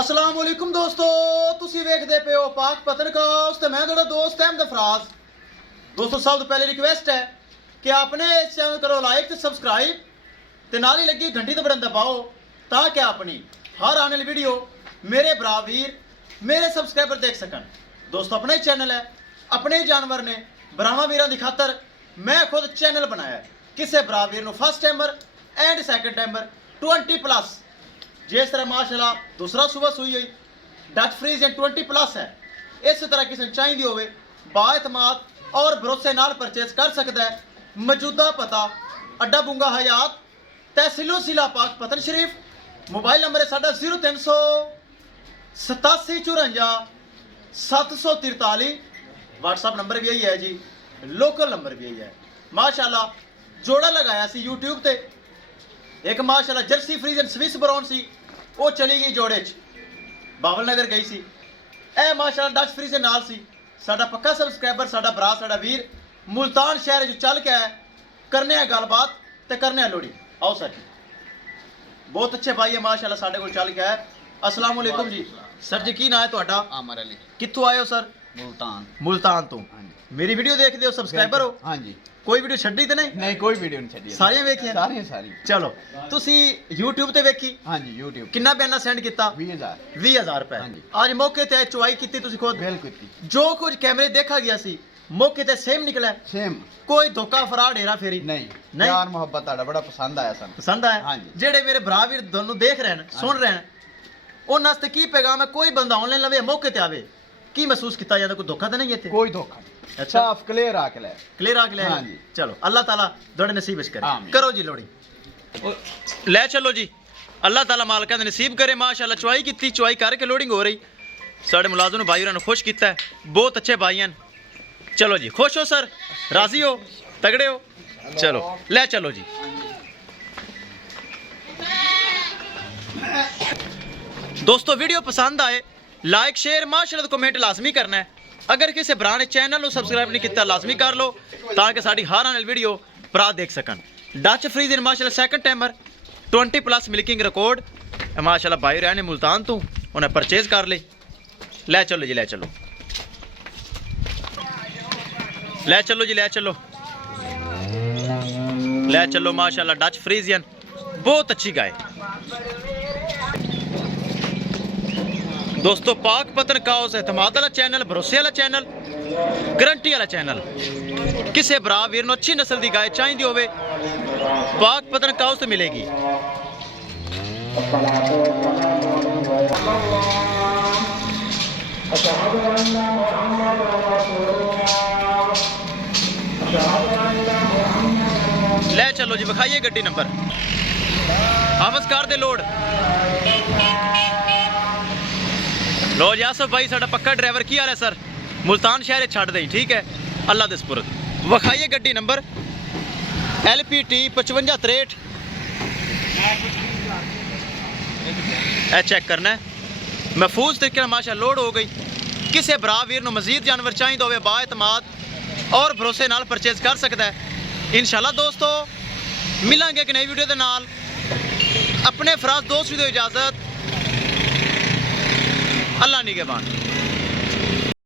अस्सलाम वालेकुम दोस्तों, तुसी वेखदे पे हो पाक पत्रकास्ट ते मैं तुहाडा दोस्त अहमद फराज। दोस्तों सब तो पहले रिक्वेस्ट है कि आपने इस चैनल करो लाइक ते सब्सक्राइब ते नाल ही लगी घंटी ते बटन दबाओ ताकि अपनी हर आने वाली वीडियो मेरे भरा वीर मेरे सब्सक्राइबर देख सकन। दोस्तों अपना ही चैनल है, अपने ही जानवर ने भरावां वीरां दी खातर मैं खुद चैनल बनाया है। किसी भरा वीर नूं first timer and second timer 20+ जिस तरह माशाल्लाह दूसरा सुबह सुई हुई डच फ्रीज एंड 20+ है, इस तरह किसी चाहिए होवे बाएतमाद और भरोसे नाल परचेज कर सकता है। मौजूदा पता अड्डा बुंगा हयात तहसीलो जिला पाक पतन शरीफ, मोबाइल नंबर है साडा 0300 87 54 743। व्हाट्सअप नंबर भी यही है जी, लोकल नंबर भी यही है। माशाल्लाह जोड़ा लगाया सी यूट्यूब ते, एक माशाल्लाह Jersey Friesian and Swiss brown सी वो चली गई जोड़े च बावल नगर गई सी। ए माशाल्लाह डच फ्रीज दे नाल सी साडा पक्का सब्सक्राइबर साडा भरा साडा वीर मुल्तान शहर च चल के आया। करने आ गलबात ते करने आ लोड़ी। आओ सर जी, बहुत अच्छे भाई है माशाल्लाह साडे कोल चल के आया। अस्सलाम वालेकुम जी। सर जी की नाम है तुहाडा? आमर अली। कित्थों आए हो सर? मुल्तान तो। मेरी वीडियो देखते हो, सब्सक्राइबर हो? हाँ जी। कोई वीडियो छड्डी ते नहीं? नहीं कोई वीडियो नहीं छड्डी। सारियां वेखियां? सारी। चलो तुसी YouTube ते वेखी? हाँ जी YouTube। किन्ना बयाना सेंड किया? 20,000 रुपए। हाँ जी। आज मौके ते चुवाई की तुसी खुद? बिल्कुल। जो कुछ कैमरे देखा गया सी मौके ते सेम निकला? सेम। कोई धोखा फराड हेरा फेरी नहीं। प्यार मोहब्बत आड़ा बड़ा पसंद आया सन। पसंद आया? हाँ जी। जेड़े मेरे भरा वीर दोनों देख रहे हैं सुन रहे हैं उन वास्ते की पैगाम है? कोई बंदा ऑनलाइन लवे मौके ते आवे की महसूस किया जाता? कोई धोखा तो नहीं है? कोई धोखा नहीं। अच्छा साफ क्लियर आके ले। क्लियर आके ले। हाँ जी। चलो अल्लाह ताला थोड़े नसीब करे। करो जी लोड़ी ले चलो जी, अल्लाह ताला मालका दे नसीब करे। माशाल्लाह चुवाई की, चुवाई करके लोडिंग हो रही। साढ़े मुलाजम भाई ने खुश किया है, बहुत अच्छे भाई हैं। चलो जी खुश हो सर? राजी हो? तगड़े हो? चलो ले चलो जी। दोस्तों वीडियो पसंद आए लाइक शेयर माशाल्लाह कमेंट लाजमी करना है। अगर किसी भरा ने चैनल को सब्सक्राइब नहीं किया लाजमी कर लो ताकि साड़ी हर आने वीडियो भरा देख सकन। डच फ्रीज माशाल्लाह सैकेंड टाइमर 20+ मिल्किंग रिकॉर्ड माशाल्लाह भाई रहने मुल्तान तो उन्हें परचेज कर ले। ले चलो जी, ले चलो ले चलो जी, ले चलो ले चलो। माशाल्लाह डच फ्रीजियन बहुत अच्छी गाय। दोस्तों पाक पतन काउस एतमाद वाला चैनल, भरोसे वाला चैनल, गारंटी वाला चैनल। किसी भरा वीर नूं अच्छी नस्ल की गाय चाहिए होवे पाक पतन काउस तो मिलेगी। ले चलो जी, विखाइए गड्डी नंबर आवाज़कार दे लोड। लो जी आसफ भाई साडा पक्का ड्राइवर की हाल है सर? मुल्तान शहर छड़ दें ठीक है, अल्लाह दे सुपुर्द। विखाइए गड्डी नंबर LPT 5563। ए चेक करना है महफूज तरीके माशा लोड हो गई। किसी भरा वीर नूं मजीद जानवर चाहिए होवे बाएतमाद और भरोसे नाल परचेज कर सकता है। इंशाल्लाह दोस्तों मिलांगे एक नई वीडियो के नाल। अपने फराज दोस्त की इजाज़त, अल्लाह निगहबान।